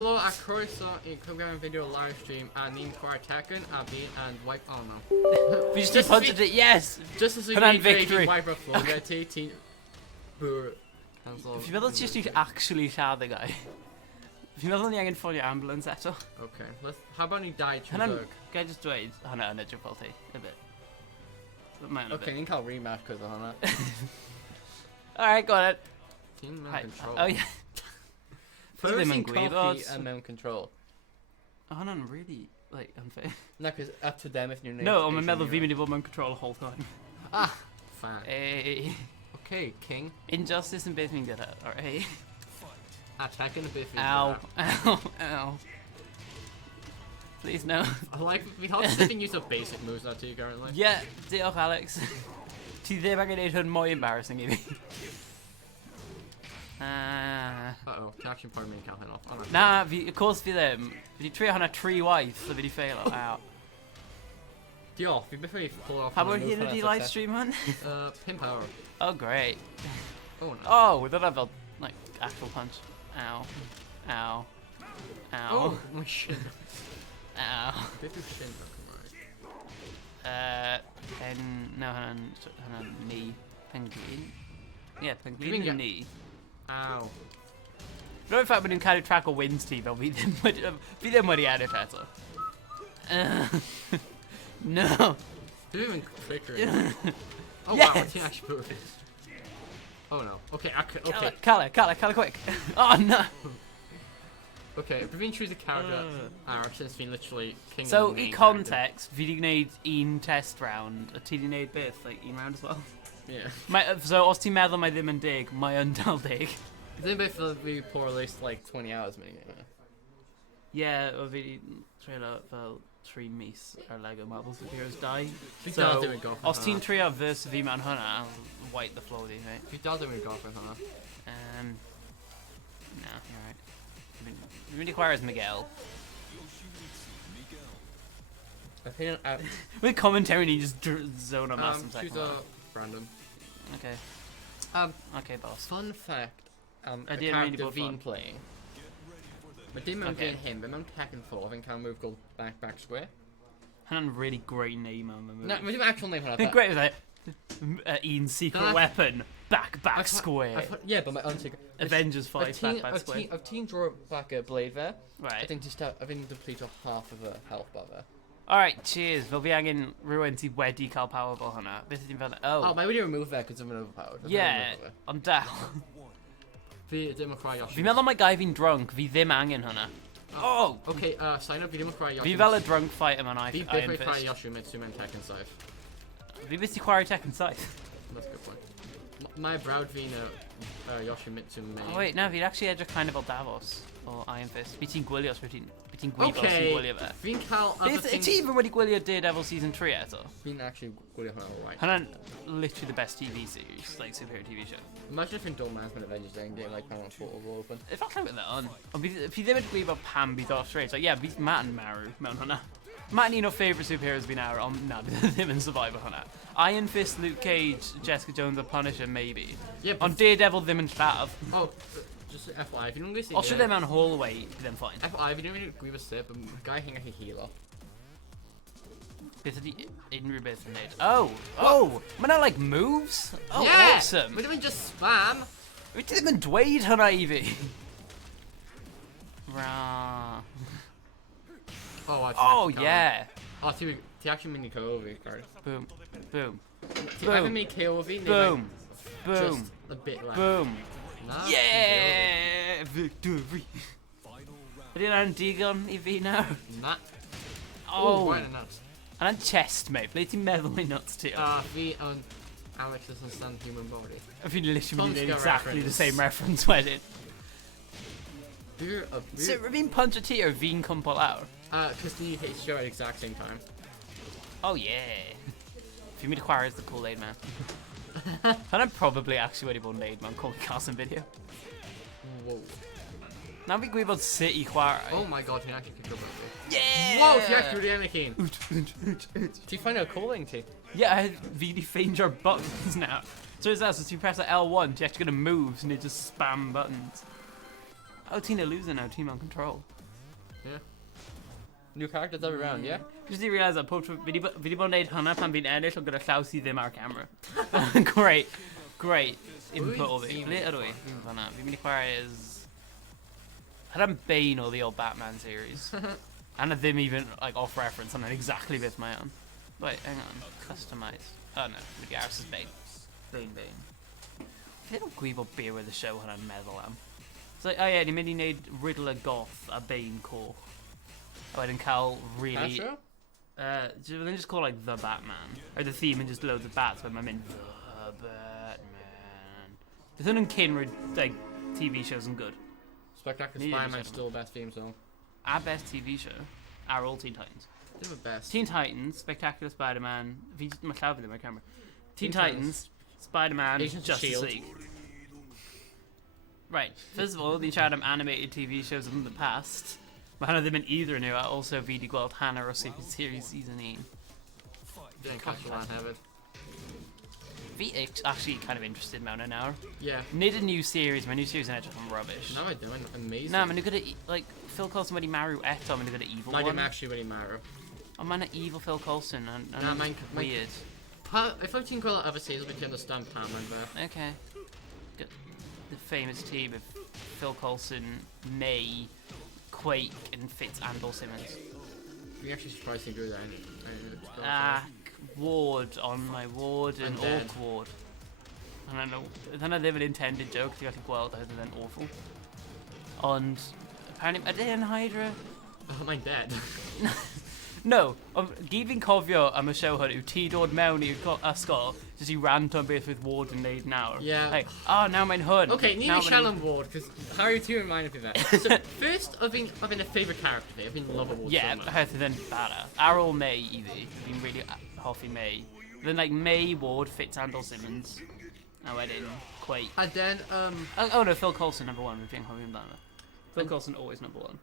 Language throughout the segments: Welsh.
Hello, I currently saw a programming video live stream and named for Tekken, and wipe on now. We just punted it, yes! Just as we made victory. wipe our floor, get to 18. If you let's just actually shot the guy. If you don't need for your ambulance at all. Okay, how about you die to the guy just dweud hwnna yn y difficulty a bit. Okay, ni'n cael rematch cos o hwnna. Alright, got it. Team mewn control. Oh yeah. Pwy sy'n coffi and mewn control? Oh, hwnna'n really, like, unfair. No, cos up to them if you're No, ond mae'n meddwl fi mynd I fod mewn control the whole time. Ah, fan. Hey. Okay, king. Injustice yn beth fi'n gyda, alright. Tekken a bit. Ow, ow, ow. Please no. I like, we have slipping use of basic moves now too currently. Yeah, diolch Alex. Ti ddim angen neud hwn mwy embarrassing I fi. Uh-oh, ti'n actually probably mynd cael hyn off. Oh, no. Na, of course fi ddim. Fi di trio hwnna 3 waith, so fi di fail o. Ow. Diolch, fi byth wedi pull off. How about here did live stream hwn? Pimp hour. Oh, great. Oh, no. Oh, we thought I felt like actual punch. Ow. Ow. Ow. Oh, my shit. Ow. Beth yw shin No, hwnna'n knee. Penguin. Yeah, penguin and knee. Ow. No, in fact, when you carry track o wins ti, fel fi ddim wedi ennill eto. No. Dwi ddim yn clicker. Oh yes. Wow, ti'n actually put it. Oh no. Okay, okay. Call it quick. Oh no. Okay, if fi'n choose a character, since fi'n literally king of So, the main I context, fi di gwneud un test round, a ti di gwneud beth, like, un round as well? Yeah. So, os ti'n meddwl mai ddim yn dig, mae yn dal dig. Ddim beth fel fi pour at least like 20 hours mini game. Yeah, o fi di treulio fel 3 mis ar Lego Marvel Superheroes 2. Fi So, dal ddim yn gofyn os ti'n trio versus fi mewn hwnna, I'll wipe the floor di, right? Fi dal ddim yn gofyn hwnna. No, you're right. Fi'n mynd I chwarae as Miguel. With commentary, you just zone on mass choose a random. Okay. Okay, boss. Fun fact, I the character fi'n playing. Mae dim mewn gen hyn, fe mewn Tekken 4, fi'n cael move called back square. Hwnna'n really great name on the movie. No, mae dim actual name hwnna. Fi'n great with it. Un secret weapon, back square. Yeah, but my unsecret. Avengers 5 back square. I've team draw back a blade there. Right. I think I've been depleted half of a health bar there. Alright, cheers. Fel fi angen rhywun sydd wedi cael Powerball hwnna. Beth ydyn fel... Oh, mae wedi remove there because I'm overpowered. Yeah, ond dal. Fi ddim yn cry Yoshi. Fi'n meddwl mae gai fi'n drunk, fi ddim angen hwnna. Oh! Okay, sign up, fi ddim yn cry Yoshi. Fi fel y drunk fighter mewn Iron Fist. Fi beth cry Yoshi Mitsu mewn Tekken 5. Fi beth ti chwarae Tekken 5? That's a good point. Mae brawd fi'n Yoshi Mitsu main. Oh wait, na, fi'n actually edrych kind of fel Davos o Iron Fist. Fi ti'n gwylio os fi'n gwybod os ti'n gwylio fe. Fi'n cael other things... Ti even wedi gwylio Daredevil Season 3 eto? Fi'n actually gwylio hwnna o waith. Hwnna'n literally the best TV series, like superhero TV show. Imagine if fi'n dod mas mewn Avengers Endgame, like pan o'n photo fo open. Efallai bydd on. Ond fi ddim wedi gwybod pam bydd off straight. Like, yeah, bydd Matt yn marw mewn hwnna. Matt yn un o favourite superheroes fi nawr, ond na, bydd ddim yn survive hwnna. Iron Fist, Luke Cage, Jessica Jones a Punisher, maybe. Yeah, ond Daredevil ddim yn lladd. Oh, just FYI, fi nhw'n gwybod sy'n... Os ydym mewn hallway, bydd ddim fine. FYI, fi ddim yn gwybod sip, y guy hi'n gallu heal off. Beth ydi unrhyw beth yn neud? Oh! Oh! Mae yna, like, moves? Oh, yeah! Awesome! Mae ddim yn just spam! Fi ddim yn dweud hwnna I fi! Ra... Oh, yeah! Oh, ti actually mynd I KO fi, Card. Boom. Boom. Ti actually mynd I KO fi? Boom. Boom. Just a bit left. Boom. Nah, yeah! Victory! Ydy hwnna'n digon I fi nawr? Na. Oh! Right in nuts. Hwnna'n chest, mate. Ble ti'n meddwl mai nuts ti? Fi yn Alex doesn't stand human body. Fi'n literally mynd I exactly the same reference wedyn. So, fi'n punch a ti or fi'n cwmpo lawr? Cos ni hate show at the exact same time. Oh yeah. Fi'n mynd I chwarae as the Kool-Aid man. Hwnna'n probably actually wedi bod yn neud mewn Colli Carson video. Whoa. Na fi'n gwybod sut I chwarae. Oh my god, ti'n actually kick over me. Yeah! Whoa, ti'n actually really ennill. Ti'n find out calling ti? Yeah, fi di ffeindio'r buttons now. So is that, so ti'n press L1, ti'n actually gonna move, and it just spam buttons. Oh, Tina losing now, team on control. Yeah. New characters every round, yeah? Just didn't realise that pob fi di bod yn neud hwnna pan fi'n ennill o gyda llaws i ddim ar camera. Great input o fi. Ble ydw i? Fi'n fanna. Fi'n mynd I chwarae as... Had Bane o the old Batman series. And ddim even like off reference, and exactly beth mae on. Wait, hang on. Customise. Oh no, the Garrus is Bane. Bane. I don't gwybod be with the show hwnna'n meddwl am. It's like, oh yeah, ni'n mynd I neud Riddler Goth a Bane Core. A wedyn cael really... Show? Then just call like The Batman. Or the theme and just loads of bats, but mae'n mynd The Batman. Beth yn cyn like, TV shows yn good. Spectacular Spider-Man still best theme song. Our best TV show are all Teen Titans. They're the best. Teen Titans, Spectacular Spider-Man, my llaw fi ddim ar camera. Teen Titans, Spider-Man, Agents of Justice S.H.I.E.L.D. League. Right, first of all, ni'n siarad am animated TV shows in the past. Mae hynny ddim yn either nhw, a also fi di gweld hanner o series season 1. Didn't catch one hefyd. Fi actually kind of interested mewn yn nawr. Yeah. Nid a new series, mae new series yn edrych yn rubbish. No, I don't. Amazing. Na, mae nhw gyda, like, Phil Coulson wedi marw eto, mae nhw gyda evil No, I one. didn't actually really matter. Ond mae yna evil Phil Coulson, and Na, mae'n... weird. If I've seen gweld other seasons, we can understand Pam and there. Okay. Got the famous team of Phil Coulson, May, Quake, and Fitz and Bill Simmons. We actually surprisingly good Ah, Ward on my Ward and dead. Orc Ward. I don't know. Dyna ddim yn intended joke, ti'n gallu gweld oedd yn awful. Ond, apparently, ydy yn Hydra? Oh, mae'n dead. No, gyd fi'n cofio am y show hwn yw ti dod mewn i'r ysgol just I rant on beth with Ward yn neud nawr. Yeah. Like, now mae'n hwn. Okay, need to shell on Ward, because Harry too reminded me of that. So, first, I've been a favourite character here. I've been loving Ward Yeah, so much. hefyd yn bara. Ar ôl May I fi. Fi'n really hoffi May. Then like May, Ward, Fitz and Bill Simmons. A wedyn, Quake. And then, Oh no, Phil Coulson number 1. Fi'n hoffi amdano. Phil Coulson always number 1.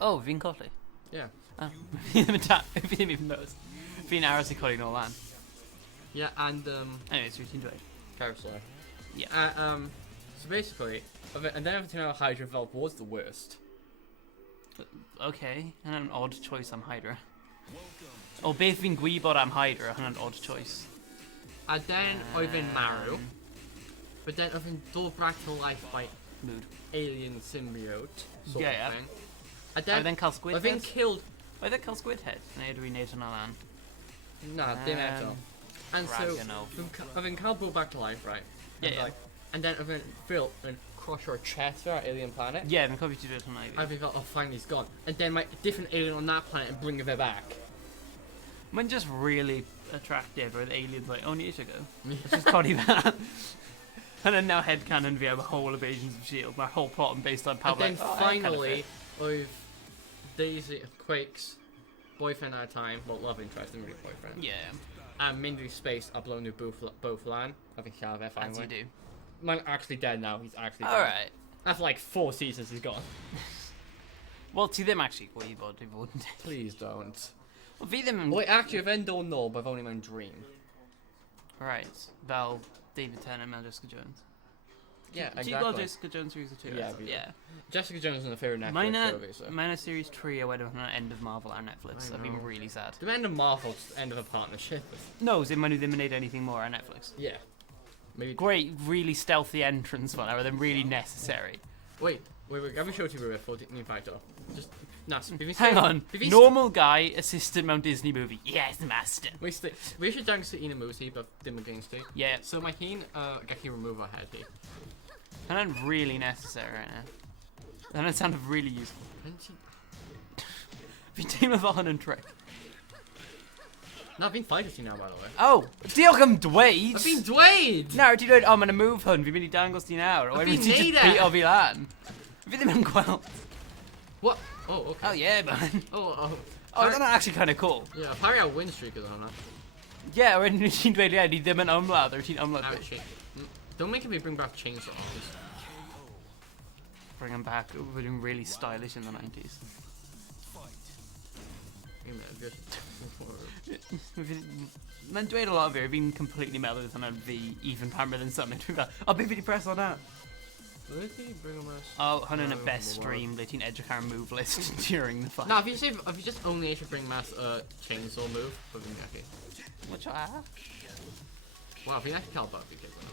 Oh, fi'n colli. Yeah. Oh, fi ddim even knows. Fi'n aros I colli nôl lan. Yeah, and, Anyways, fi'n dweud. Carousel. Yeah. So basically, and then everything about Hydra felt was the worst. Okay, and an odd choice am Hydra. O beth fi'n gwybod am Hydra, hwnna'n odd choice. And then I've been Maru. But then I've been brought back to life by Mood. alien symbiote sort Yeah. of thing. And then cael squid I've been head. killed. Oedd e cael squid head? Neu ydw i'n neud hwnna lan? Nah, dim eto. And so Dragonov. I've been brought back to life, right? Yeah, And yeah. like, and then I've been built and crush your chest for our alien planet. Yeah, fi'n cofio ti dweud hwnna I fi. I've been oh finally it's gone. And then my different alien on that planet and bring it back. Mae'n just really attractive, roedd aliens like, oh, ni eisiau go. Let's just codi that. And then now headcanon fi am a whole of Agents of S.H.I.E.L.D. My whole plot based on And then like, oh, finally, I've Daisy Quake's boyfriend at a time, well love interest, not really boyfriend. Yeah, And Mindy Space are blown to both land. I think Shalve as you finally. do. Man actually dead now, he's actually dead. Alright. After like 4 seasons he's gone. Wel, ti ddim actually gwybod I fod yn... Please don't. Wel, fi ddim yn... Wait, actually, if End don't know, but I've only my dream. Right, fel David Tennant mewn Jessica Jones. Yeah, Ti gweld exactly. Jessica Jones series o 2? Yeah, fi do. Yeah. Jessica Jones is a favourite Netflix Mae'n movie, so. a series 3 a wedyn hwnna End of Marvel ar Netflix. I I've been know. really sad. The end of Marvel, just the end of a partnership. No, as in maen nhw ddim yn neud anything more ar Netflix. Yeah. Maybe. Great, really stealthy entrance one, or then really necessary. Wait, have we showed you before new fighter? Just, nah, Hang on, normal guy, assistant mewn Disney movie. Yes, master. We should dangos yn y movie, but dim against it. Yeah, So mae hi'n gallu remove her head hi. and that's really necessary right now. And that sounded really useful. Fi'n teimlo fel hwn yn trick. Na, fi'n fighter ti now, by the way. Oh, diolch am dweud! I've been dweud! Nawr, ti'n dweud, mae'n move hwn, fi'n mynd I dangos ti nawr. I've Wedyn been ti neud just e. beat o fi lan. Fi ddim yn gweld. What? Oh, okay. Oh yeah, man. Oh. Oh, that's actually kind of cool. Yeah, apparently our win streak is on that. Yeah, wedyn ti'n dweud, yeah, ni ddim yn ymladd, or ti'n ymladd fi. Actually, don't make me bring back chainsaws. Bring them back, we're doing really stylish in the 90s. Mae'n dweud a lot of fi, fi'n completely meddwl hwnna'n fi even pan bydd yn symud. Fi'n fel, o, beth fi wedi press on that? Where did he bring him us? Oh, Hana a best stream letting Edgecar move list during the fight. No, if you just only actually bring mass chainsaw move, but then okay. Which I have. Wow, if you actually call Buffy, kick one.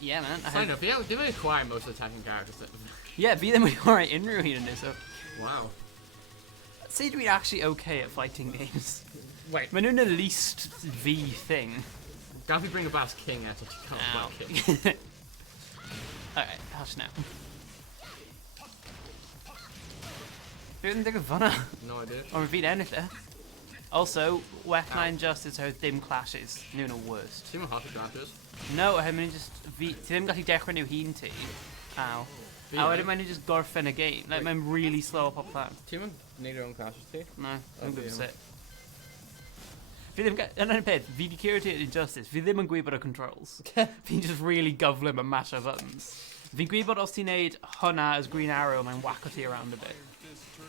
Yeah, man. I know, if you acquire most of the attacking characters. Yeah, beat them with alright in Ruin in this. So. Wow. Say to be actually okay at fighting games. Wait. We're doing the least V thing. Gotta bring a Bass King out, so you can't King. Alright, hush now. You didn't think of Vanna? No, I did. Or beat anything. Also, Wetline Justice are dim clashes. No, no worst. See my hockey clashes? No, I mean just V. See them got to decre new Heenty. Ow. Yeah. I didn't just gorf in a game. Like, I'm really slow up that. Team need their own clashes too? No, Oh, don't give a yeah. shit. Fi ddim yn peth, fi di curo ti Injustice, fi ddim yn gwybod bod y controls. Fi'n just really gyflym and mash o buttons. Fi'n gwybod os ti'n neud hwnna as Green Arrow, mae'n whack o ti around a bit.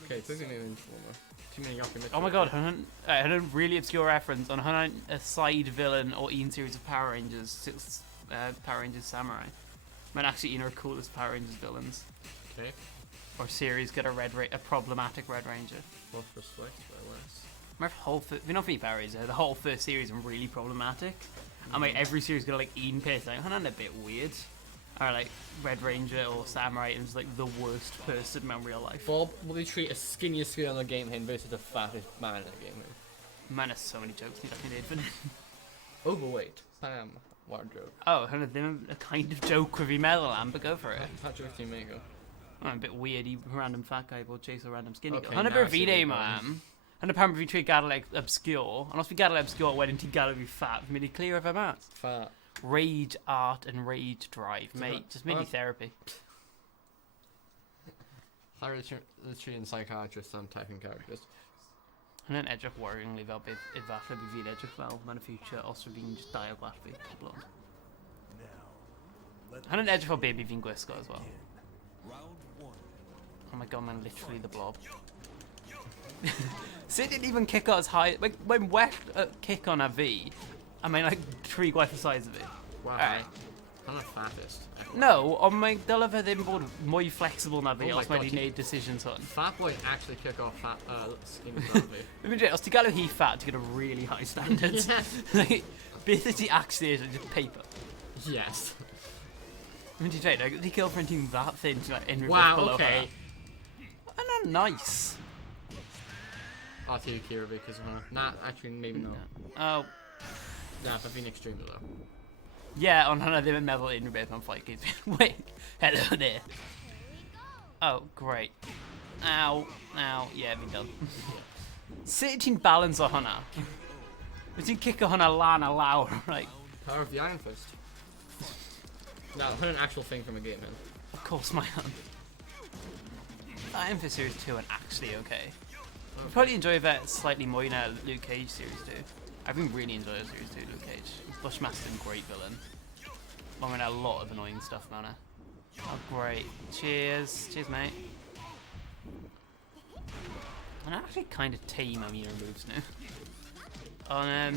Okay, put your name in Informer. Too many Yoki Oh my god, hwnna'n really obscure reference, ond hwnna'n a side villain o un series of Power Rangers, Power Rangers Samurai. Mae'n actually un o'r coolest Power Rangers villains. Okay. Or series got a problematic Red Ranger. Well, for Swix, but worse. Remember the whole we're not Power Rangers, the whole first series was really problematic. And like every series got like un peth, like hwnna'n a bit weird. Or like Red Ranger or Samurai and was like the worst person in real life. Bob, will they treat a skinniest girl in the game hen versus the fattest man in the game hen? Man, there's so many jokes he's actually did. Overweight, Sam, wardrobe. Oh, hwnna'n a kind of joke with meddwl am, but go for it. Patrick Teamaker. Oh, a bit weird, he random fat guy will chase a random skinny Okay, girl. Hwnna'n now I bit see V-Day, what you're man. And apparently fi treat gadal obscure, and os fi gadal obscure wedyn ti gadal fi fat, fi'n mynd I clear of mas. Fat. Rage art and rage drive, mate. Just mini therapy. Harri literally in psychiatrist and typing characters. And then edrych worryingly fel bydd efallai bydd fi'n edrych fel mewn y future os fi'n just dau o gwallt fi. Blond. And then edrych fel baby fi'n gwisgo as well. Oh my god, man, literally the blob. Sid didn't even kick out as high. Like, when wet kick on a V, I mean, like, 3 gwaith the size of it. Wow. Alright. I'm the fattest. No, ond mae dylai fe ddim bod mwy flexible na fi Oh my os mae God, di wneud decisions hwn. Fat boy actually kick off fat skinny family. Fi'n dweud, os ti galw hi fat, ti'n gyda really high standards. Like, beth ydy actually is just paper. Yes. Fi'n dweud, like, the girlfriend team that thin to like unrhyw beth Wow, below okay. her. And they're nice. I'll take Kira because of her. Nah, actually, maybe not. Oh, Nah, but being extremely low. yeah, ond hwnna ddim yn meddwl unrhyw beth mewn fight games. Wait, hello there. Oh, great. Ow, ow, yeah, fi'n done. Sut ti'n balance o hwnna? Wyt ti'n cico hwnna lan a lawr, right? Power of the Iron Fist. No, put an actual thing from a game, man. Of course, my hand. Iron Fist Series 2 and actually okay. I probably enjoy that slightly more na Luke Cage Series 2. I've been really enjoying Series 2 Luke Cage. Bushmaster's a great villain. I mean, a lot of annoying stuff, man. Oh, great. Cheers. Cheers, mate. I'm actually kind of tame on your moves now. On,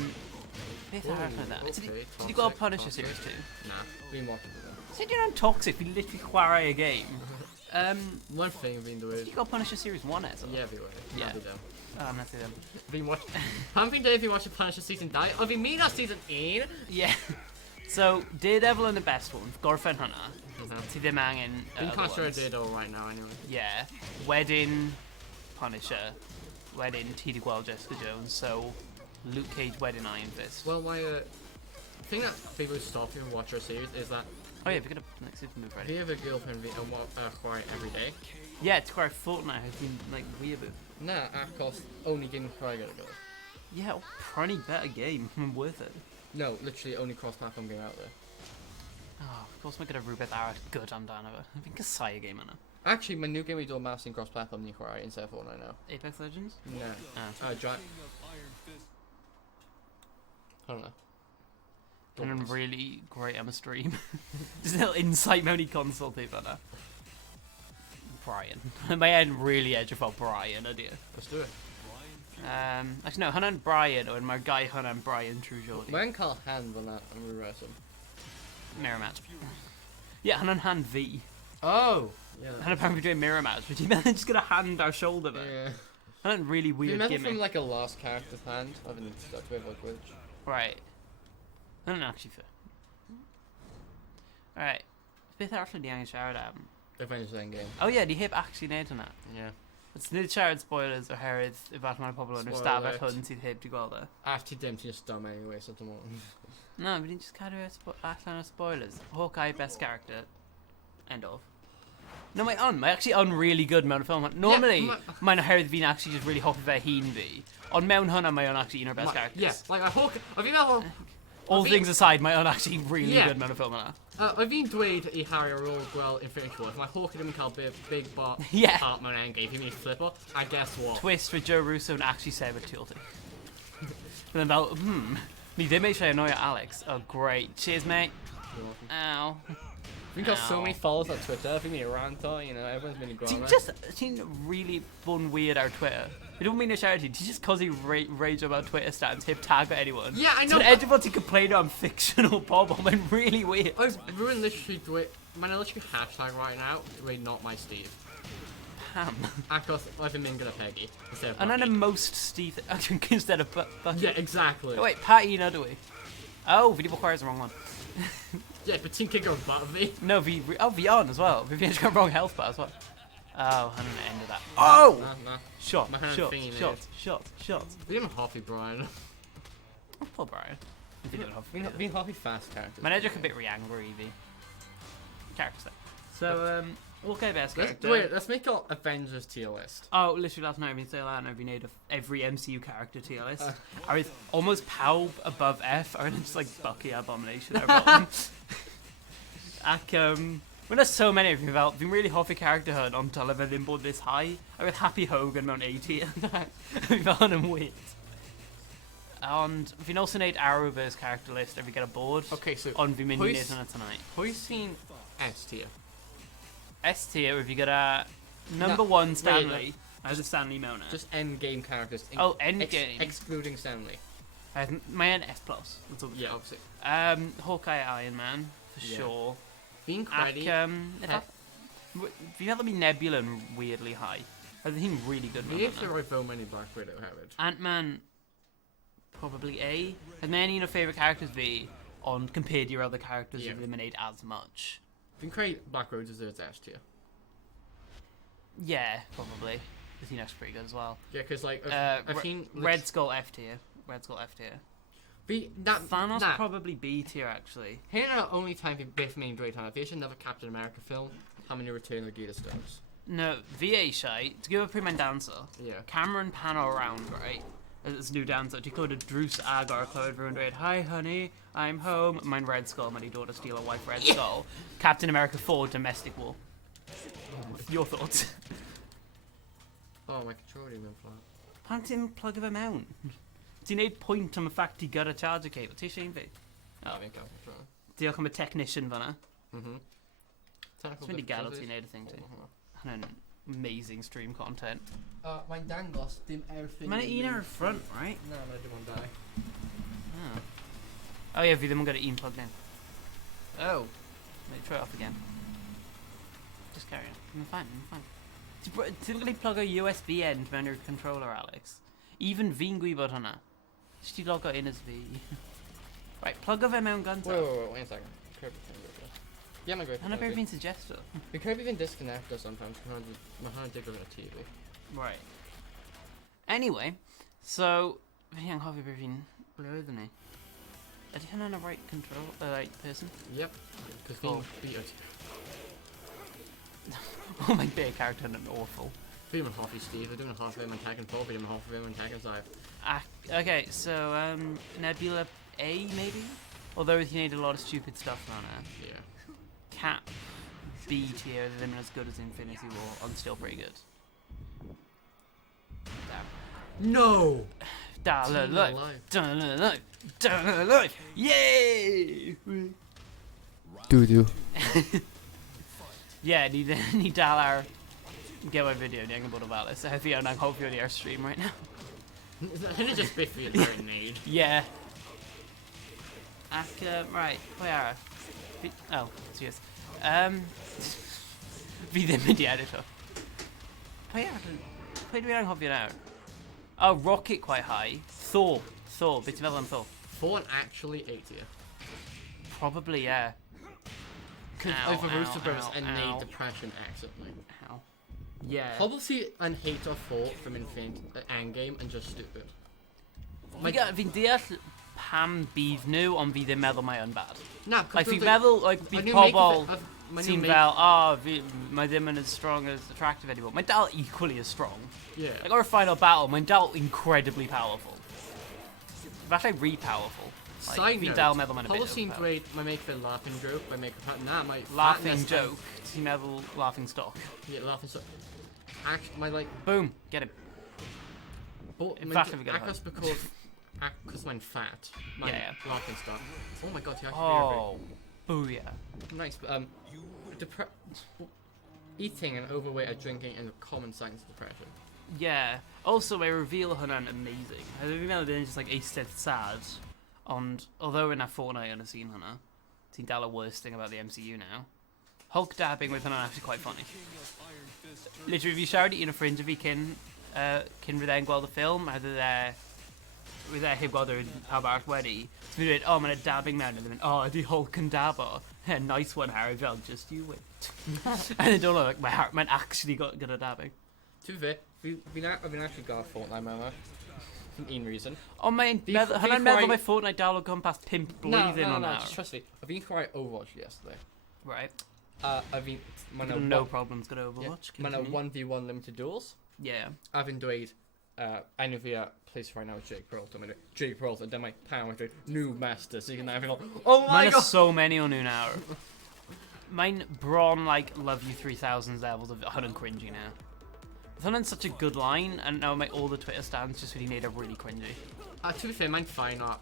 beth arall na that? Did you go Punisher Series 2? Nah, been watching them. Said you're on Toxic, we literally chwarae a game. One thing I've been doing. Did you go Punisher Series 1 as well? Yeah, everywhere. Yeah. I'll be down. Oh, not them. Been watching. Haven't been down if you watch the Punisher season 9. I've been mean at season 8. Yeah. So, Daredevil in the best one, Gorfen Hunter. Ti ddim angen Been other concentrated ones. Daredevil right now, anyway. Yeah. Wedyn Punisher. Wedyn ti di gweld Jessica Jones. So, Luke Cage, Wedyn Iron Fist. Well, my thing that people stop you and watch our series is that Oh yeah, we got a next super move if ready. you have a girlfriend quiet every day. Yeah, it's quite Fortnite has been like weird. Nah, of course, only game quiet gotta go. Yeah, pretty better game. Worth it. No, literally only cross-platform game out there. Oh, of course we're gonna Rubeth Ara good on Danova. I think it's a game on it. Actually, my new game we do mouse in cross-platform new quiet instead of Fortnite now. Apex Legends? No. Ah. Giant. I don't know. And I'm really great on a stream. Just a little insight mewn I console type yna. Brian. Mae e'n really edrych fel Brian ydy. Let's do it. Actually no, hwnna'n Brian, or mae'r guy hwnna'n Brian True Geordie. Mae'n cael hand on that and we rest him. Mirror match. Yeah, hwnna'n hand V. Oh! Yeah. And apparently we're doing mirror match, but you then just gonna hand our shoulder back. Yeah. That's a really weird Remember gimmick. from like a last character's hand? I haven't stuck with which. Right. I don't actually fit. Alright. Beth actually the Young Shard album. Avengers Endgame. Oh yeah, die heb actually net hwnna. Yeah. It's nid siarad spoilers oherwydd y fath mae'r pobl yn yr Spoiler stafell alert. hwn sydd heb di gweld e. After dim ti'n just dumb anyway, so dim ond. No, fi ni'n just cadw allan o spoilers. Hawkeye, best character. End of. No, mae actually really good mewn y ffilm. Normally, mae'n oherwydd fi'n actually just really hoffi fe hun fi. Ond mewn hwnna, mae o'n actually un o'r best characters. Yeah, like a Hawkeye. I've meddwl... All things aside, mae o'n actually really Yeah. good mewn y ffilm yna. I've been dweud I Harri ar ôl gweld Infinity War, mae Hawkeye ddim yn cael big bot Yeah. part mewn Endgame, fi'n mynd i flippo, I guess what? Twist for Joe Russo and actually sefyll tu ôl ti. Then fel, ni ddim eisiau annoio Alex. Oh, great. Cheers, mate. Ow. Fi'n cael so Ow. many followers on Twitter, fi'n mynd i rant o, you know, everyone's mynd i gwrando. Ti'n really fun weird ar Twitter. I don't mean to shout at you, ti'n just cosy rage about Twitter stands, hip tag at anyone. Yeah, I know. So edrych bod ti'n complain am fictional pobl, mae'n really weird. I've ruined literally dweud, mae'n literally hashtag right now, dweud not my Steve. Pam. Acos, oedd yn mynd gyda Peggy, instead of And then Bucky. the most Steve instead of Bucky. Yeah, exactly. Oh, wait, Pat un ydw i. Oh, fi di bod chwarae's the wrong one. Yeah, but ti'n kick o'r butt fi. No, fi on as well. Fi edrych am wrong health bar as well. Oh, I'm gonna end of that. Oh! Na. Shot, Mae hynna'n shot, ffin, shot, shot, shot. Fi ddim yn hoffi Brian. Oh, poor Brian. Fi ddim yn hoffi. Fi'n hoffi fast characters. Mae'n edrych a bit re-angry fi. Character set. So, okay, best character. Wait, let's make our Avengers tier list. Oh, literally last night fi'n seil lan, fi'n neud every MCU character tier list. I was almost pawb above F, I was just like Bucky Abomination ar bottom. Ac, when there's so many of you fel, fi'n really hoffi character hwn, ond dyle fe ddim bod this high. I with Happy Hogan mewn 80. Fi fel hwn yn weird. Ond fi'n also neud Arrowverse character list if we get a board. Okay, so Ond fi'n mynd i neud hwnna tonight. pwy sy'n S tier? S tier if you get a number one Stanley. As a Stanley mewn e. Just Endgame characters. Oh, Endgame. Excluding Stanley. Mae yn S+. That's all. Yeah, obviously. Hawkeye, Iron Man, for Yeah. sure. Fi'n Ac, credu... fi'n meddwl mi Nebula yn weirdly high. I think he's really good. Fi eisiau rhoi fel mewn i Black Widow hefyd. Ant-Man, probably A. And then un o favourite characters fi, ond compared to your other characters, Yeah. you've eliminated as much. Fi'n credu Black Widow deserves S tier. Yeah, probably. I think that's pretty good as well. Yeah, because like... Red Skull F tier. Red Skull F tier. Thanos Probably B tier actually. Hyn yw'r only time fi'n byth mynd dweud hwnna. Fi eisiau another Captain America film. How many Return of the Gear Stones? No, VA shy. To give a pre-man dancer. Yeah. Cameron Pano round, right? It's new dancer. Ti'n clywed y drws agor, clywed rhywun dweud, Hi honey, I'm home. Mae'n Red Skull, mae'n i dod o steal a wife Red Skull. Captain America 4, Domestic War. Your thoughts? Oh, my controller ddim yn flat. Pan ti'n plug fe mewn? Ti'n neud pwynt am y ffact i gyda charger cable? Ti eisiau un fi? Oh, fi'n cael controller. Diolch am y technician fanna. Technical Ti'n mynd i gadw difficulties. ti'n neud y thing ti. Hynny'n amazing stream content. Mae'n dangos dim everything... Mae'n un ar y front, right? Na, mae'n dim ond dau. Oh yeah, fi ddim yn gyda un plugged in. Oh. Let me try it off again. Just carry on. I'm fine, I'm fine. Ti'n gallu plug o USB end mewn i'r controller, Alex? Even fi'n gwybod hwnna. Just ti logo in as fi. Right, plug o fe mewn gynta. Wait a second. Kirby fi'n gwybod. Yeah, mae'n gweithio. Hynna beth fi'n suggestio. Fi'n Kirby fi'n disconnect o sometimes. Mae hwnna'n digwydd yn y TV. Right. Anyway, so... Fi'n anghofio beth fi'n... Ble oeddwn ni? Ydy hynna'n y right control... right person? Yep. Cos Cool. fi'n beat it. Oh, my big character yn awful. Fi ddim yn hoffi Steve. Fi ddim yn hoffi mewn Tekken 4. Fi ddim yn hoffi fe mewn Tekken 5. Okay, so Nebula A maybe? Although he needed a lot of stupid stuff on it. Yeah. Cap B tier, them as good as Infinity War, and still pretty good. No! Dollar Team life, alive. dollar life, dollar life, yay! Doo-doo. Yeah, ni dal ar get my video ni angen bod o fel so heddi o'n anghofio ni ar stream right now. Hynny just beth fi'n rhaid wneud. Yeah. Ac, right, pwy ara? Oh, cheers. Fi ddim yn di edrych o. Pwy dwi'n anghofio nawr? Oh, Rocket quite high. Thor, beth ti'n meddwl am Thor? Thor actually 80. Probably, yeah. Over Rooster Brothers and Nate Depression accidentally. Ow. Yeah. Pobl sy'n hate o Thor from Infinite Endgame and just stupid. Fi'n deall pam bydd nhw, ond fi ddim meddwl mae o'n bad. Na, like, fi'n meddwl, like, bydd pobl sy'n fel, mae ddim yn as strong as attractive anymore. Mae'n dal equally as strong. Yeah. Like, our final battle, mae'n dal incredibly powerful. Falle re-powerful. Side fi'n note, dal meddwl mae'n a bit pobl sy'n dweud mae'n make the laughing joke, mae'n make the... Na, mae... Laughing joke. Ti'n meddwl laughing stock. Yeah, laughing stock. Actually, my like... Boom, get him. Acos because mae'n fat. Yeah. Laughing stock. Oh my god, he actually booyah. Nice, but eating and overweight or drinking is a common sign of depression. Yeah. Also, I reveal hwnna'n amazing. I fi'n meddwl dyn just like eistedd sad. Ond, although in a Fortnite yn y scene hwnna, ti'n dal a worst thing about the MCU now. Hulk dabbing with hwnna'n actually quite funny. Literally, fi siarad i un o ffrind fi cyn fydd e'n gweld y ffilm, a fydd e heb gweld yr pawb arall wedi. So fi'n dweud, mae'n dabbing mewn, a fi'n mynd, ydi Hulk yn dabo? Nice one, Harry, fel, just you wait. And I don't know, like, mae'n actually gyda dabbing. To be fair, fi'n actually got Fortnite mewn un reason. Ond hwnna'n meddwl mae Fortnite dal o gwmpas 5 blwyddyn o nawr. No, just trust me. Fi'n chwarae Overwatch yesterday. Right. No problems gyda Overwatch. Mae'n 1v1 limited duels. Yeah. A fi'n dweud, enw fi a place right now is Jake Peralta. Jake Peralta, then my pan with new master, so you can have it all. Oh my god! Mae'n so many o nhw nawr. Mae'n bron, like, love you 3000 levels of hwnna'n cringy now. Hwnna'n such a good line, and now all the Twitter stands just really made it really cringy. To be fair, mae'n fine art.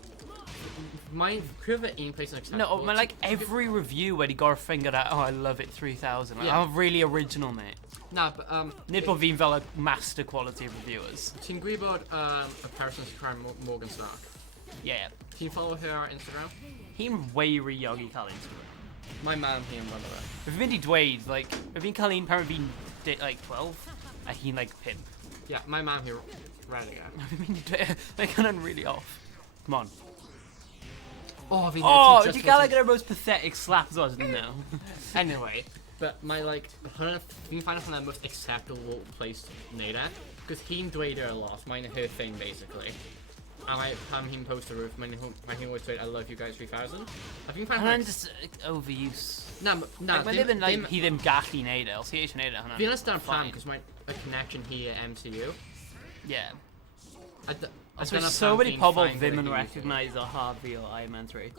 Mae'n cryfa un place yn acceptable. No, mae'n like every review wedi gorffen gyda, I love it 3000. Like, I'm really original, mate. Na, but nid bod fi'n fel like master quality reviewers. Ti'n gwybod a person's crime Morgan Stark? Yeah. Ti'n follow her on Instagram? Hi'n way ry young I cael Instagram. My man hi'n one of them. If fi'n di dweud, like, if fi'n cael un pan fi'n like 12, a hi'n like 5. Yeah, my man here running out. If fi'n di dweud, like, hwnna'n really off. Come on. Oh, did you get like the most pathetic slaps on it now? Anyway, but my like, fi'n find hwnna'n most acceptable place wneud e, because hi'n dweud a lot, mae'n her thing basically. A pam hi'n post a roof, mae'n hi'n always dweud, I love you guys 3000. A fi'n find hwnna'n just overuse. Na, hi ddim gallu neud e, os hi eisiau neud e, hwnna'n fi'n understand pam, because mae'n a connection here MCU. Yeah. I suppose so many pobl ddim yn recognise o Harri o Iron Man 3.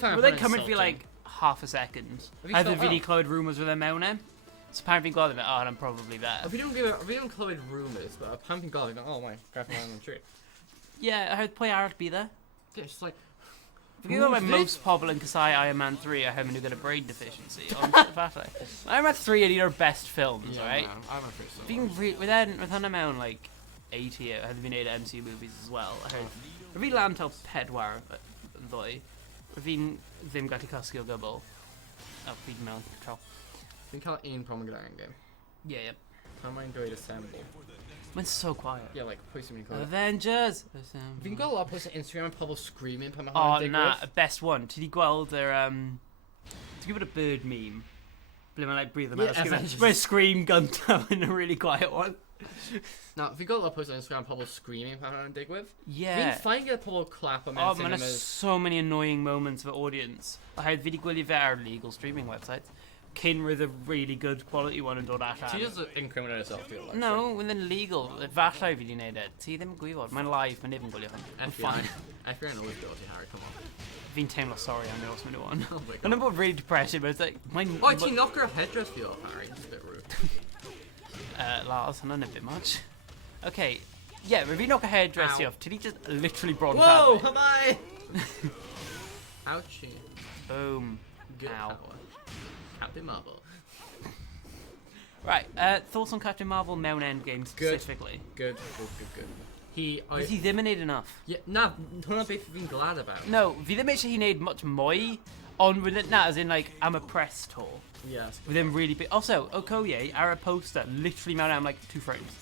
Well, they come in for like half a second. Had the video clywed rumours with them mewn e. So pan fi'n gweld e, I'm probably there. Fi ddim clywed rumours, but pan fi'n gweld e, oh my, grabbing Iron Man 3. Yeah, I heard pwy arall bydd e? Yeah, just like... Fi'n gwybod mae most pobl yn cysau Iron Man 3 a hyn nhw gyda brain deficiency, ond falle. Iron Man 3 ydy o'r best films, right? Yeah, Iron Man 3 is so Fi'n with hwnna mewn, like, 80 a had fi'n neud MCU movies as well. I heard, fi lan tal pedwar yn ddwy. Fi'n ddim gallu cysgu o gybl. Fi'n mewn tro. Fi'n cael un problem gyda Endgame. Yeah. Pan mae'n dweud assemble. Mae'n so quiet. Yeah, like, pwy sy'n mynd i clywed? Avengers! Fi'n gweld lot pwys Instagram and pobl screaming pan mae hwnna'n digwydd. Na, best one. Ti di gweld yr, ti'n gwybod y bird meme? Ble mae'n like breathe them out. Mae'n scream gyntaf in a really quiet one. Na, fi'n gweld lot pwys Instagram pobl screaming pan hwnna'n digwydd. Yeah. Fi'n ffain gyda pobl clap am cinemas. Mae'n so many annoying moments for audience. I had fi di gwylio fe ar legal streaming websites. Cyn with a really good quality one yn dod allan. Ti just incriminate yourself, feel like. No, within legal. Falle fi di neud e. Ti ddim yn gwybod. Mae'n live, mae'n ddim yn gwylio hyn. FBI yn always guilty, Harry, come on. Fi'n teimlo sorry am os mynd o'n. Oh my god. Mae'n bod really depressing, but it's like... Oh, ti'n knock your headdress fi off, Harry. It's a bit rude. Lars, hwnna'n a bit much. Okay, yeah, if you knock a hairdress off, did he just literally brought Whoa, am I? Ouchie. Boom. Good Ow. power. Captain Marvel. Right, thoughts on Captain Marvel mewn Endgame specifically? Good. Does he ddim yn neud enough? Yeah, na, hwnna beth fi'n glad about. No, fi ddim eisiau hi neud much mwy, On with it now, as in like I'm a press tour Yes. with them really big. Also, Okoye, our poster, literally made out in like 2 frames.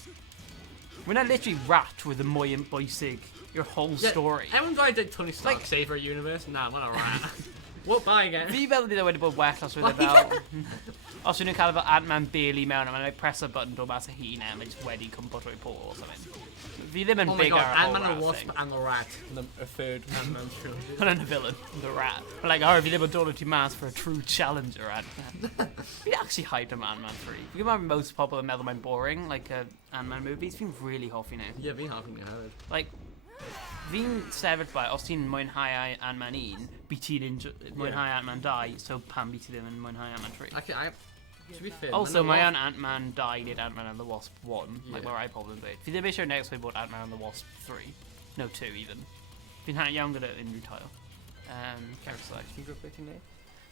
We're not literally wrapped with the Moy and Boisig, your whole story. Everyone died at Tony Stark Like- Saver Universe. Nah, what a rat. What buy again? Vi veldig det var det på Wackloss with about. Also, nu kallar vi Ant-Man barely mewn, and I press a button to pass a heat and just wedi computer report or something. Vi ddim yn Oh my big god, ar Ant-Man whole and the rat Wasp thing. and the Rat. A third Ant-Man trilogy. And then a villain, the rat. Like, oh, vi ddim yn dod to mass for a true challenger Ant-Man. We actually hyped him Ant-Man 3. We can remember most popular meddle mind boring, like Ant-Man movie. It's been really hoffi now. Yeah, fi'n hoffi ni hefyd. Like, fi'n sefyll by, os ti'n mwynhau Ant-Man 1, by ti'n mwynhau Ant-Man 2, so pam by ti ddim yn mwynhau Ant-Man 3. Actually, to be fair, Also, mae o'n Ant-Man 2 nid Ant-Man and the Wasp 1, like Yeah. where I probably be. Fi ddim eisiau next week bod Ant-Man and the Wasp 3. No, 2 even. Fi'n hanner iawn gyda unrhyw tail. Carousel, ti'n gwybod beth i'n neud?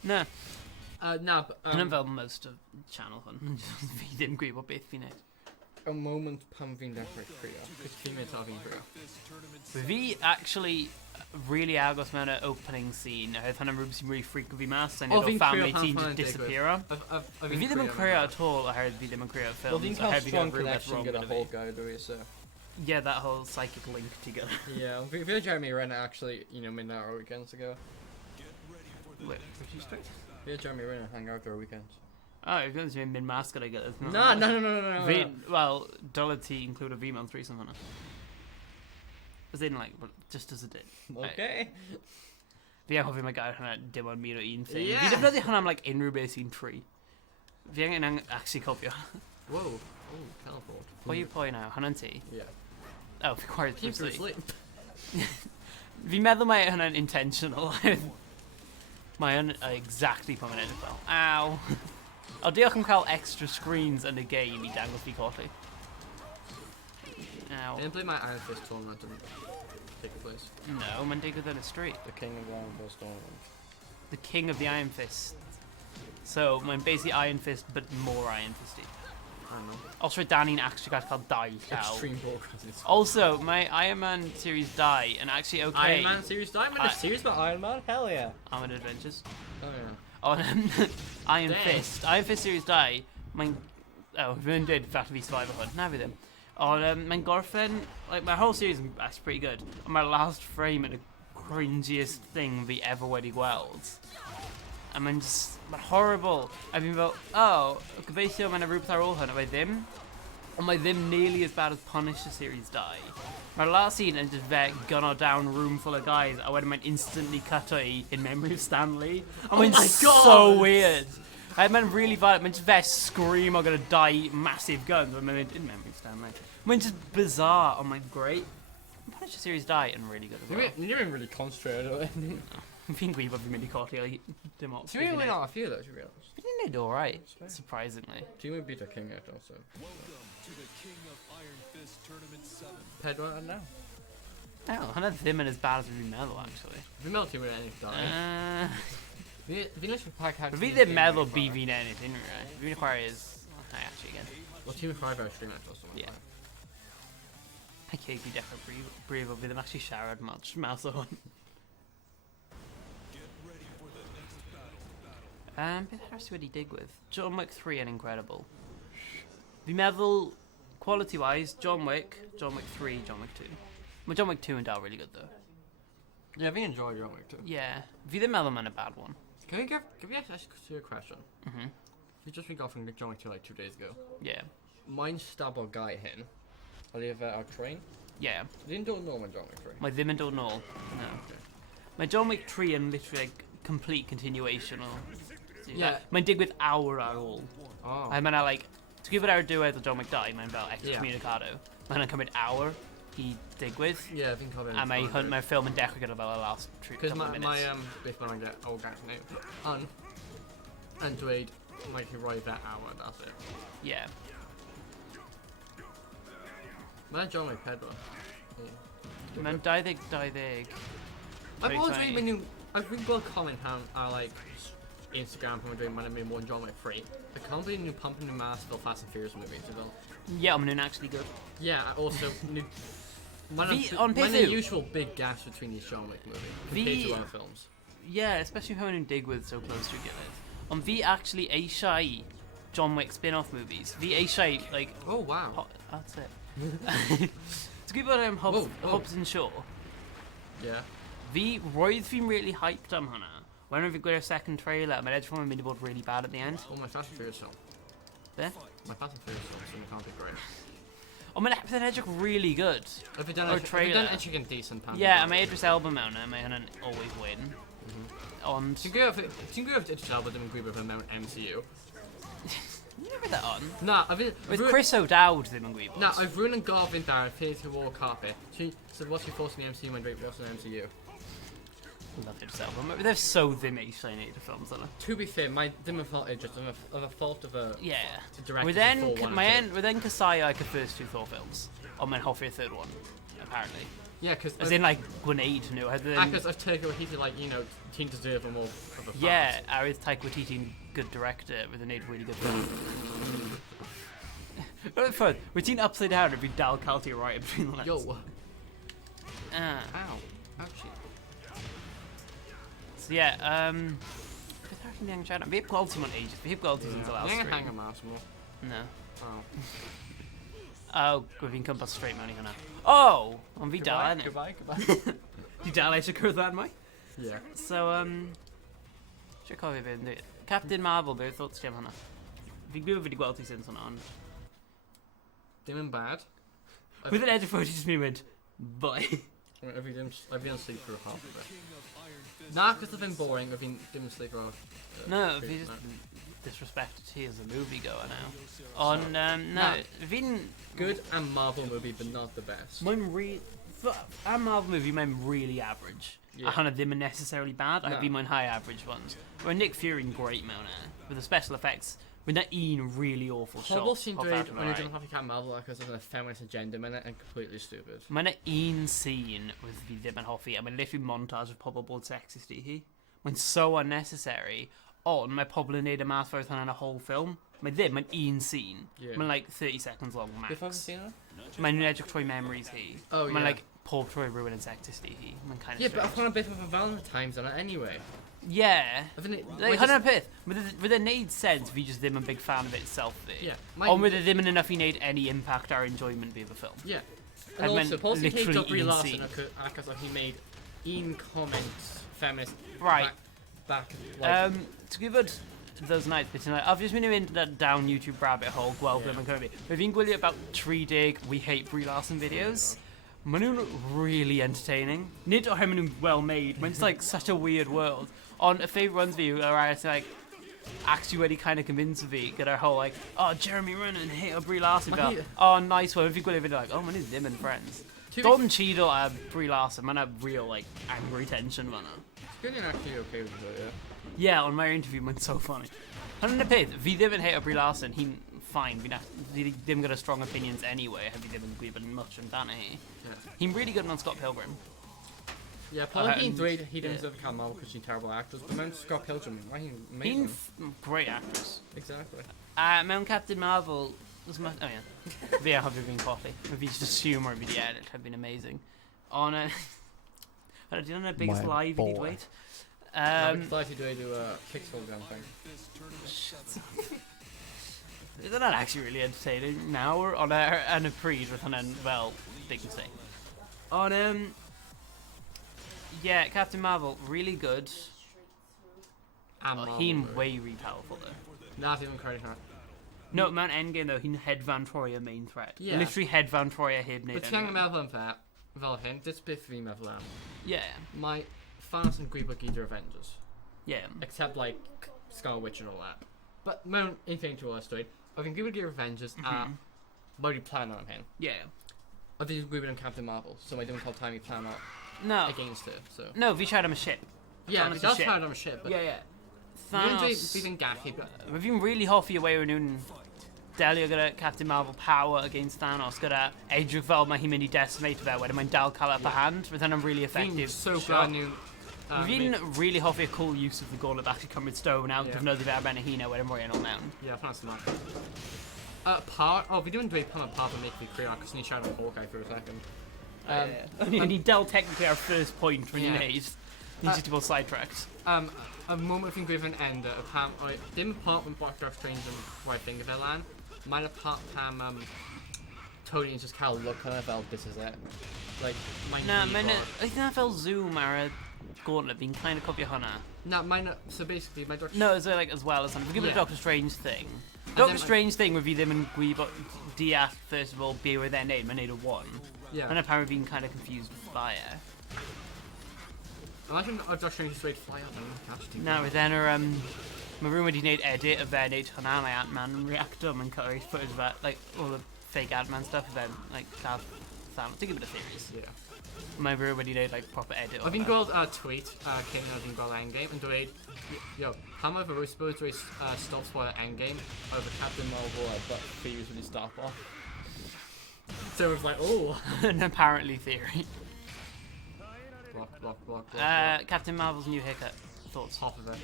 No, Na, but, hynny'n fel most of channel hwn. Fi ddim gwybod beth fi'n neud. a moment pam fi'n dechrau crio. Cos fi'n meddwl ta fi'n crio. Fi actually really agos mewn y opening scene, oherwydd hwnna'n rhywbeth sy'n really freak o fi mas, and O, o fi'n family crio pan teen hwnna'n just digwydd. disappear. Fi Fi ddim yn crio at all oherwydd fi ddim yn crio Well, ffilms, fi'n cael oherwydd fi strong ddim yn rhywbeth connection wrong gyda gyda whole fi. guy, do we, so... Yeah, that whole psychic link together. Yeah, fi a Jeremy Renner actually, midnight or weekends ago. Wait, what'd you start? Fi a Jeremy Renner hang out there weekends. Oh, you're going to be mid-mask gyda gilydd. No. Fi, well, dyled ti include a fi mewn threesome hwnna. As in, like, well, just as it did. Okay. Fi am hoffi mae gair hwnna dim ond 101 thing. Yeah. Fi defnyddio hwnna am, like, unrhyw beth sy'n tri. Fi angen actually cofio. Whoa. Oh, teleport. Pwy now? Hwnna'n ti? Yeah. Oh, fi gwared Keep Bruce her Lee. asleep. Fi'n meddwl mae hwnna'n intentional. Mae hwn exactly pan mae'n edrych fel. Ow. O, diolch am cael extra screens yn y game i dangos fi colli. Ow. Didn't play my Iron Fist tournament and take place. No, mae'n digwydd yn y street. The King of the Iron Fist tournament. The King of the Iron Fist. So, mae'n basically Iron Fist, but more Iron Fisty. I don't know. Os rhaid Danny'n actually gallu cael 2 llaw. Extreme broadcasting. Also, mae Iron Man Series 2 and actually okay. Iron Man series? Did I make a series about Iron Man? Hell yeah. Armored Adventures. Oh yeah. On Iron Dang. Fist. Iron Fist Series 2, mae'n... Oh, fi'n dweud fath fi survivor hwn. Na fi ddim. Ond mae'n gorffen... Like, my whole series is actually pretty good. Ond mae'r last frame yn y cringiest thing fi ever wedi gweld. A mae'n just... Mae'n horrible. A fi'n fel, oh, gobeithio mae'n rhywbeth ar ôl hwn, a mae ddim. Ond mae ddim nearly as bad as Punisher Series 2. Mae'r last scene yn just fe gunno down room full of guys, a wedyn mae'n instantly cut i In Memory of Stanley. A mae'n my God! so weird. A mae'n really violent. Mae'n just fe scream o gyda 2 massive guns. Mae'n mynd In Memory of Stanley. Mae'n just bizarre, ond mae'n great. Punisher Series 2 yn really good as well. You didn't really concentrate on it. Fi'n gwybod fi'n mynd i colli o dim ots. Do you really not feel that, to be honest? Fi'n neud alright, surprisingly. Do you beat a king yet also? To the King of Iron Fist Tournament 7. Pedro and now. No, hwnna ddim yn as bad as fi'n meddwl, actually. Fi'n meddwl ti'n mynd ennill dau. Fi'n literally pack out... Fi ddim meddwl bu fi'n ennill unrhyw. Fi'n chwarae is... Hi, actually, again. Well, Team 5 are stream actually. Yeah. I ceg fi dechrau brifo, fi ddim actually siarad much mas o hwn. Get ready for the next battle. Beth arall sydd wedi digwydd? John Wick 3 yn incredible. Fi'n meddwl, quality-wise, John Wick 3, John Wick 2. Mae John Wick 2 yn dal really good, though. Yeah, we enjoyed John Wick too. Yeah. Fi ddim meddwl mae'n a bad one. Can we ask you a question? Mhm. You just got from John Wick 2 like 2 days ago. Yeah. Mine's stab or guy hyn. I'll leave our train. Yeah. Didn't do normal John Wick 3. Mae ddim yn dod nôl. No. Okay. Mae John Wick 3 yn literally like, complete continuation o... Yeah. Mae'n digwydd awr ar ôl. Oh. A mae'n like... Ti'n gwybod ar y diwedd o John Wick 2, mae'n fel excommunicado. Mae'n cymryd awr i digwydd. Yeah, I think I'll A mae'r ffilm yn dechrau gyda fel y last Because couple of my minutes. beth bynnag get old guys now. And dweud, like, you ride that hour, that's it. Yeah. Mae'n John Wick 4. Mae'n 20. I've always 2020. been new. I've been good comment on like Instagram from doing when I made one John Wick 3. I can't believe new pumping new mass for Fast and Furious movies as well. Yeah, ond maen nhw'n actually good. Yeah, also new. On When the peth yw- usual big gaps between these John Wick movies compared to other films. Yeah, especially how in dig with so close to Gilead. On V actually Aishai John Wick spin-off movies. V Aishai like Oh wow. that's it. To give it Hobbs and Shaw. Yeah. V Roy's been really hyped on Hannah. Whenever we got a second trailer, my edge from my miniboard really bad at the end. Oh, my Fast and Furious film. There? My Fast and Furious film, so it can't be great. Oh, my edge look really good. If you done Or it, trailer. chicken decent, pan. Yeah, I made Idris Elba mount and I Hannah always win. On Ti'n gwybod Idris Elba ddim yn gwybod fy mewn MCU? you never that on. Na, I've been... With Chris O'Dowd ddim yn gwybod. Na, I've ruined and gofyn dar Infinity War carpet. She said, what's your thoughts on the MCU when Drake was an MCU? Love Idris Elba. They're so ddim eisiau neud y ffilms yna. To be fair, my ddim yn fault Idris, of a fault of a... Yeah. director With then before one and two. with then Kasai like the first two Thor films. On mae'n hoffi'r third one, apparently. Yeah, because... As in like Gwenade nhw. Actors of Taika Waititi, like, you know, teen deserve more of a Yeah, a with Taika Waititi good director with a neud really good film. Fun. Wyt ti'n upside down if you dal cael ti right between the lines. Yo. Ow. Ouchie. So yeah, beth arall ni angen siarad am? Fi heb gweld ti mewn ages. Fi heb gweld ti sy'n dal Ni'n stream. hang mas mo. No. Oh. Oh, gwe fi'n cympas straight mewn i hwnna. Oh! Ond fi dal enw. Goodbye. Fi dal eisiau cwrdd â'n mai? Yeah. So, Siau cofio fe yn dweud. Captain Marvel, beth thoughts ti am hwnna? Fi'n gwybod fi wedi gweld ti sy'n hwnna, ond... Dim yn bad. With an edge of footage, just me went, bye. I've been asleep for half of it. Nah, because I've been boring, I've been didn't sleep for No, fi just disrespected he as a moviegoer now. On, no, fi'n... Good and Marvel movie, but not the best. Mae'n a Marvel movie, mae'n really average. Yeah. A hwnna ddim yn necessarily bad, No. I've been high average ones. Mae Nick Fury'n great mewn with the special effects. With that un really awful shot. Pobl sy'n of dweud that when you right. don't have to Captain Marvel because there's a feminist agenda in it and completely stupid. Mae yna un scene with fi ddim yn hoffi, a mae'n literally montage of pobl bod sexist I hi. Mae'n so unnecessary, ond mae pobl yn neud y math ffordd hwnna yn y whole film. Mae ddim, mae'n un scene. Yeah. Mae'n like 30 seconds long max. Beth oedden ti'n Mae'n nhw'n edrych trwy memories hi. Oh, Mae'n yeah. like pob trwy rhywun yn sexist I hi. Mae'n kind of Yeah, but strange. I've got a bit of a Valentine's on it anyway. Yeah. Haven't it? Like, hwnna'r peth. Fydd e'n neud sense, fi just ddim yn big fan of it itself fi. Yeah. Ond fydd e ddim yn enough I neud any impact ar enjoyment fi of the film. Yeah. And And meant also, Paul's hates literally Brie un Larson scene. because he made un comment feminist Right. back like, To gwybod those nights, beth yna, I've just been in that down YouTube rabbit hole, gweld Yeah. be mae'n cymryd fi. Fe fi'n gwylio about 30 We Hate Brie Larson videos. Maen nhw'n really entertaining. Nid oherwydd maen nhw'n well made, mae'n like such a weird world. On a favourite ones fi are actually like, actually wedi kind of convince fi gyda'r whole like, oh, Jeremy Renner and hate Brie Larson Ma' fel. hi- Oh, nice one. If you gwylio video like, oh, maen nhw ddim yn friends. To be- Don Cheadle a Brie Larson, maen nhw real like angry tension fan'na. Good and actually okay with it, yeah. Yeah, on my interview, mae'n so funny. Hwna'n y peth, fi ddim yn hate Brie Larson, hi'n fine, fi ddim gyda strong opinions anyway, fi ddim yn gwybod much amdano hi. Yeah. Hi'n really good on Scott Pilgrim. Yeah, Paul hi'n dweud he yeah. didn't deserve Captain Marvel because she's terrible actors, but mewn Scott Pilgrim, why hi'n Hi'n amazing. great actress. Exactly. Mewn Captain Marvel, oh yeah, fi a hoffi fi'n colli. Fi just humour fi di edrych, have been amazing. On a... Di hwnna'r biggest My lie fi di boy. dweud? I'm excited to do a kickball gun thing. Is that actually really entertaining now or on a pryd with hwnna'n fel big mistake? On yeah, Captain Marvel really good. And Oh, Marvel hi'n movie. way really powerful though. Not even credit her. No, mewn Endgame though, hi'n headvan Troia main threat. Yeah. Literally headvan Troia heb But neud ti angen enw. meddwl am fe, fel hyn, dit beth fi'n meddwl am. Yeah, Mae fans yn gwybod gyda'r Avengers. yeah. Except like Scarlet Witch and all that. But mewn Infinity War dweud, oedd fi'n gwybod gyda'r Avengers a Mhm. mae wedi plan am hyn. Yeah. Oedd fi'n gwybod am Captain Marvel, so mae ddim cael time i plan out No. against her, so. No, fi siarad am y ship. Yeah, Thanos fi is dal shit. siarad am y shit, but Yeah, yeah. fi'n dweud Thanos. bydd yn gallu, but Mae fi'n really hoffi y way o'n nhw'n delio gyda Captain Marvel power against Thanos, gyda edrych fel mae hi'n mynd i decimate fe, wedyn mae'n dal cael up a hand, fydd hwnna'n really fi'n effective. so shot. glad nhw... Fi'n really hoffi y cool use of the gauntlet actually cymryd stone out, Yeah. defnyddio fe ar ben y hun a wedyn roi yn ôl mewn. Yeah, fan smart. Fi ddim yn dweud pan mae part yn make fi crio, cos ni siarad am Hawkeye for a second. O'n i'n del technically our first point when you Yeah. neud. Need to be sidetracked. A moment from Griffin Ender, apparently, dim apartment block of strange and where I think of it land. Mine apart Tony is just kind of look kind of felt this is it. Like, mine. Nah, mine. I think I felt Zoom or Gauntlet being kind of copy Hunter. No, mine. So basically, my Doctor. No, it's like as well as something. Give it a Yeah. Doctor Strange thing. And Doctor then, Strange thing would be them and Guibo Diaz first of all be with their name and Ada 1. Yeah. And apparently being kind of confused with Fire. Imagine a Doctor Strange straight fly out and catch you. Now with then my room would need edit of their nature and Ant-Man and react to them and cut footage about like all the fake Ant-Man stuff and then like have sound to give it a series. Yeah. My room would need like proper edit. I've been called tweet King I've been called Endgame and delayed. Yo, how much of a supposed to stop spoiler Endgame over Captain Marvel but Phoebe really stop off. So it's like, oh. An apparently theory. Block. Captain Marvel's new haircut. Thoughts? Half of it.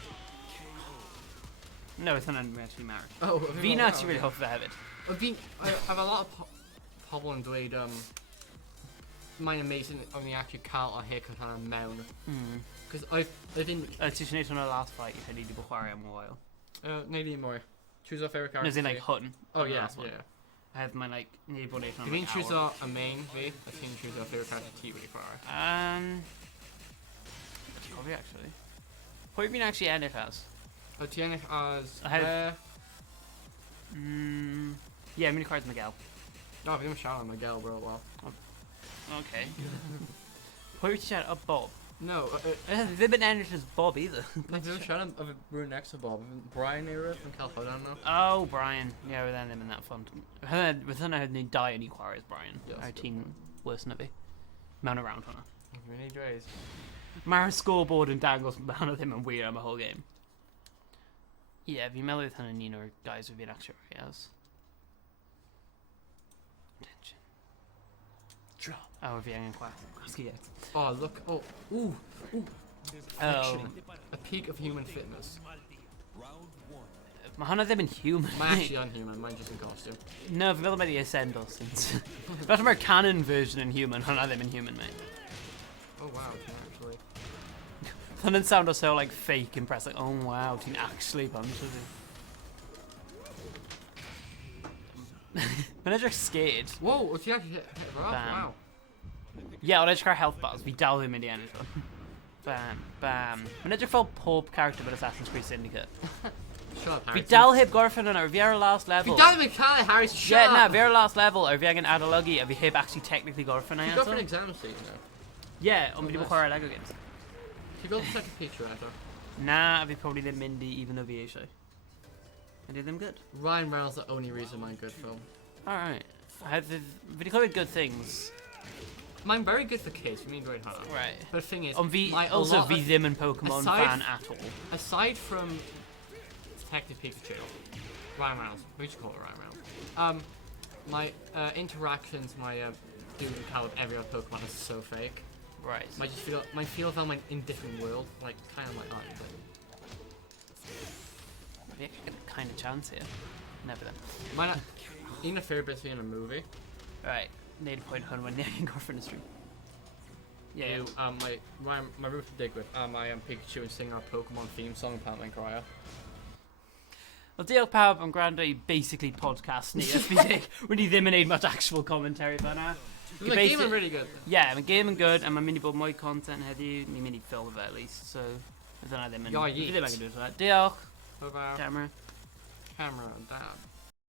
No, it's not actually married. Oh, Vina actually really half of it. I have a lot of problem delayed mine amazing on the actual Carl or haircut on a mound. Because I didn't. Situation on our last fight, you had to Bukhari a while. Maybe more. Choose our favorite No, character. as in like Hutton. Oh on the yeah, last one. yeah. I had my like neighbor nation on You like can choose hour. a main V. I think choose our favorite character T really far. Probably actually. What have you been actually ended as? TNF as. I have- Yeah, mini cards Miguel. No, I've been shouting Miguel bro. Well. Okay. What have you shout up Bob? No, They've been ended as Bob either. I've been shouting of a room next to Bob. Brian era from California. I don't know. Oh, Brian. Yeah, with them in that font. With them, I had die any quarries, Brian. Yes, Our good. team worse than it be. Man around, Hunter. Many days. Mara scoreboard and dangles behind him and weird the whole game. Yeah, if you mellow with Hunter and Nino, guys would be an extra as. Attention. Drop. Oh, if you're young and quiet. Oh look! Oh, ooh! Oh. Perfection. A peak of human fitness. Mahana them in human. Mine actually unhuman. Mine just in costume. No, if you by the Ascendo since. That's our canon version in human, Hunter them in human, mate. Oh wow! It can actually. And then sound so like fake and press like, oh wow, it can actually punch it. When I just scared. Whoa! If you actually hit her off, Bam. wow. Yeah, on edge car health bars, we dial him in the end as well. Bam, bam. When I just felt Pope character with Assassin's Creed Syndicate. Shut up, We Harry. dial hip Gorfin on our VR last level. We dial him Harry. Harry, shut Yeah, nah, up. VR last level, or VR an Adalogi, or we hip actually technically Gorfin, I You go for an answer. exam season now. Yeah, on Oh, the nice. Bukhara Lego games. You go to take a picture after. Nah, I'd be probably the Mindy, even though VA show. I did them good. Ryan Reynolds the only reason mine good film. Alright. I had the video good things. Mine very good for kids. You mean great hard. Right. But the thing is, On V my, a also lot V of- them and Pokemon aside fan at all. aside from Detective Pikachu, Ryan Reynolds, we should call it Ryan Reynolds. My interactions, my doing kind of every other Pokemon is so fake. Right. I just feel them like in different world, like kind of like art. We actually get a kind of chance here. Never then. Mine, even a fair bit in a movie. Right. Need a point on when you go for the stream. Yeah. You, my roof to dig with. I am Pikachu and sing our Pokemon theme song, Pantman Crier. Well, Dale Power and Grande basically podcast near FBD. We need them need much actual commentary by now. The game is really good. Yeah, I'm gaming good, and my mini board my content heavy, my mini film of it at least. So I don't know them. Yeah, If yeet. they can do that. Diolch. Over Camera. camera, dab.